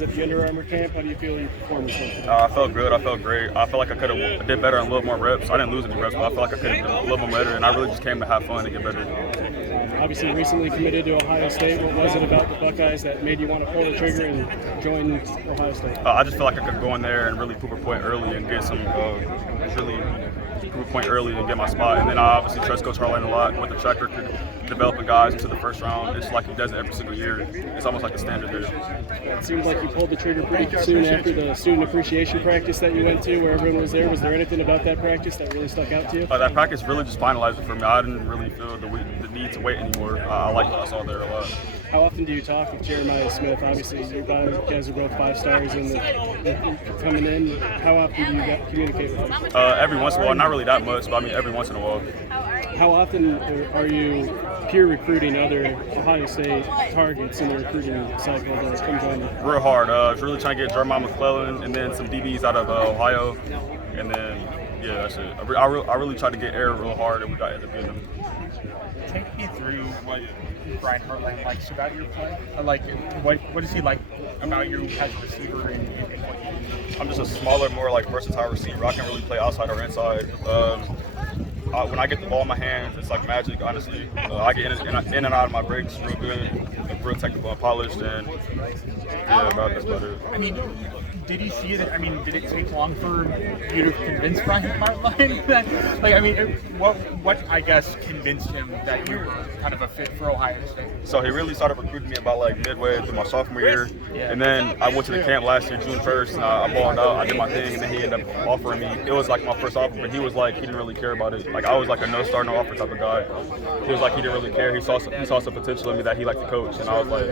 practices at the Under Armour camp. How do you feel your performance went? I felt good. I felt great. I felt like I could have did better on a little more reps. I didn't lose any reps, but I felt like I could have done a little more better, and I really just came to have fun and get better. Obviously, recently committed to Ohio State. What was it about the Buckeyes that made you want to pull the trigger and join Ohio State? I just feel like I could go in there and really prove a point early and get some really prove a point early and get my spot. And then I obviously trust Coach Hartline a lot with the track record, developing guys into the first round. It's like he does it every single year. It's almost like a standard there. It seems like you pulled the trigger pretty soon after the student appreciation practice that you went to, where everyone was there. Was there anything about that practice that really stuck out to you? That practice really just finalized it for me. I didn't really feel the need to wait anymore. I like what I saw there a lot. How often do you talk with Jeremiah Smith? Obviously, you guys are both 5 stars coming in. How often do you communicate with him? Every once in a while, not really that much, but I mean every once in a while. How often are you peer recruiting other Ohio State targets in the recruiting cycle that come join you? Real hard. I was really trying to get Jeremiah McClellan and then some DBs out of Ohio, and then yeah, that's it. I really tried to get air real hard, and we got to get them. Take me through what Brian Hartline likes about your play. What does he like about you as a receiver and what you do? I'm just a smaller, more like versatile receiver. I can really play outside or inside. When I get the ball in my hands, it's like magic, honestly. I get in and out of my breaks real good, real technical and polished, and yeah, that's about it. I mean, did he see it? I mean, did it take long for you to convince Brian Hartline that, what I guess convinced him that you were kind of a fit for Ohio State? So he really started recruiting me about like midway through my sophomore year, and then I went to the camp last year, June 1st, and I balled out, I did my thing, and then he ended up offering me. It was like my first offer, but he was like, he didn't really care about it. Like I was like a no star, no offer type of guy. He was like, he didn't really care. He saw some potential in me that he liked to coach, and I was like,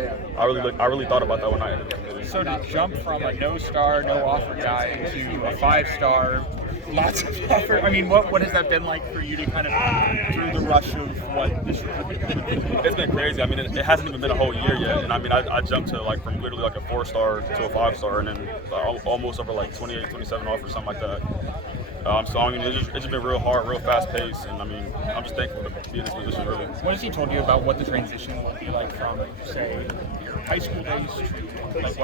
I really thought about that when I ended up committing. So to jump from a no star, no offer guy to a 5-star, lots of offer. I mean, what has that been like for you to kind of through the rush of what this recruitment would be? It's been crazy. I mean, it hasn't even been a whole year yet, and I mean, I jumped to like from literally like a 4-star to a 5-star, and then almost over like 28, 27 offers, something like that. So I mean, it's just been real hard, real fast paced, and I mean, I'm just thankful to be in this position, really. What has he told you about what the transition will be like from, say, your high school days to like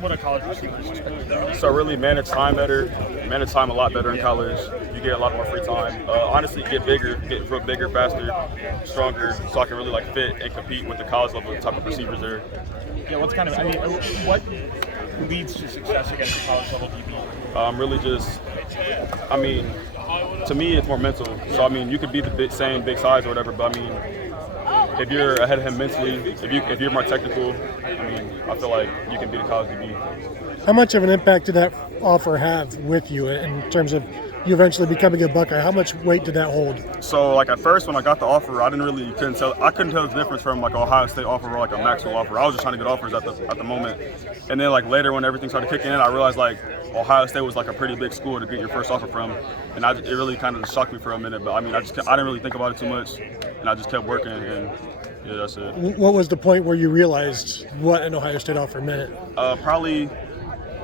what a college receiver is expected to do? So really manage time better, manage time a lot better in college. You get a lot more free time. Honestly, get bigger, get real bigger, faster, stronger, so I can really like fit and compete with the college level type of receivers there. Yeah, what leads to success against the college level DB? Really just, I mean, to me it's more mental. So I mean, you could be the same big size or whatever, but I mean, if you're ahead of him mentally, if you're more technical, I mean, I feel like you can beat a college DB. How much of an impact did that offer have with you in terms of you eventually becoming a Buckeye? How much weight did that hold? So like at first when I got the offer, I couldn't tell the difference from like an Ohio State offer or like a Maxwell offer. I was just trying to get offers at the moment. And then like later when everything started kicking in, I realized like Ohio State was like a pretty big school to get your first offer from. And it really kind of shocked me for a minute, but I mean, I didn't really think about it too much, and I just kept working, and yeah, that's it. What was the point where you realized what an Ohio State offer meant? Probably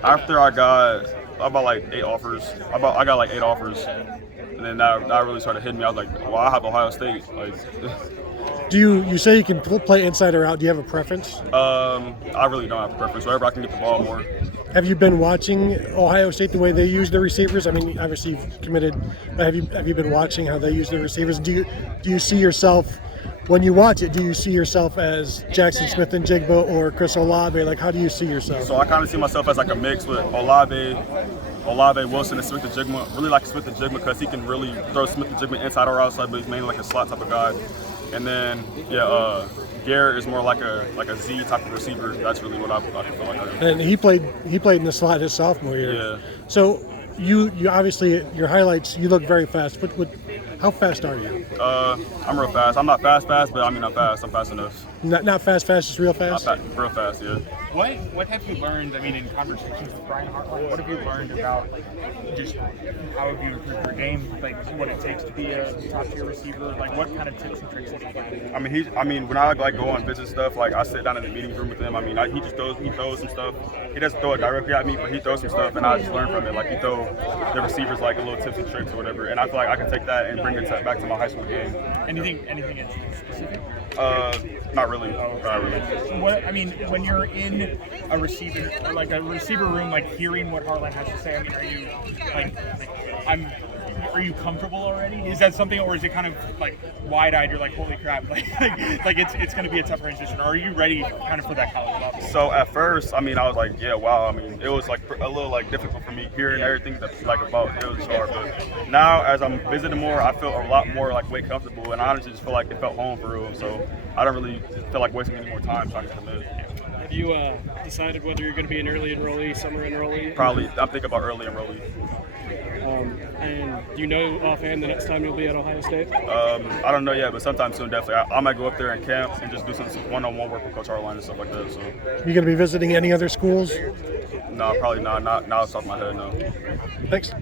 after I got about like 8 offers. I got like 8 offers, and then that really started hitting me. I was like, well, I have Ohio State. Like, you say you can play inside or out? Do you have a preference? I really don't have a preference. Wherever I can get the ball more. Have you been watching Ohio State the way they use their receivers? I mean, obviously you've committed, but have you been watching how they use their receivers? Do you see yourself, when you watch it, do you see yourself as Jackson Smith and Jigba or Chris Olave? Like, how do you see yourself? So I kind of see myself as like a mix with Olave, Wilson, and Smith and Jigba. Really like Smith and Jigba because he can really throw Smith and Jigba inside or outside, but he's mainly like a slot type of guy. And then Garrett is more like a Z type of receiver. That's really what I feel like I am. And he played in the slot his sophomore year. Yeah. So you obviously, your highlights, you look very fast. How fast are you? I'm real fast. I'm not fast, but I mean I'm fast. I'm fast enough. Not fast, just real fast? Real fast, yeah. What have you learned, I mean, in conversations with Brian Hartline, what have you learned about just how have you improved your game, like what it takes to be a top-tier receiver, like what kind of tips and tricks have you learned? I mean, when I like go on visit stuff, like I sit down in the meeting room with him. I mean, he throws some stuff. He doesn't throw it directly at me, but he throws some stuff, and I just learn from it. Like he throw the receivers like a little tips and tricks or whatever, and I feel like I can take that and bring it back to my high school game. Anything in specific? Not really. What I mean, when you're in a receiver room, like hearing what Hartline has to say, I mean, are you are you comfortable already? Is that something, or is it kind of like wide-eyed? You're like, holy crap, like it's going to be a tough transition. Or are you ready kind of for that college level? So at first, I mean, I was like, yeah, wow. I mean, it was like a little like difficult for me hearing everything that's like about it was hard. But now, as I'm visiting more, I feel a lot more like way comfortable, and I honestly just feel like it felt home for real. So I don't really feel like wasting any more time trying to come in. Have you decided whether you're going to be an early enrollee, summer enrollee? Probably, I'm thinking about early enrollee. And do you know offhand the next time you'll be at Ohio State? I don't know yet, but sometime soon, definitely. I might go up there and camp and just do some one-on-one work with Coach Hartline and stuff like that. So, You going to be visiting any other schools? no, probably not off the top of my head, no. Thanks.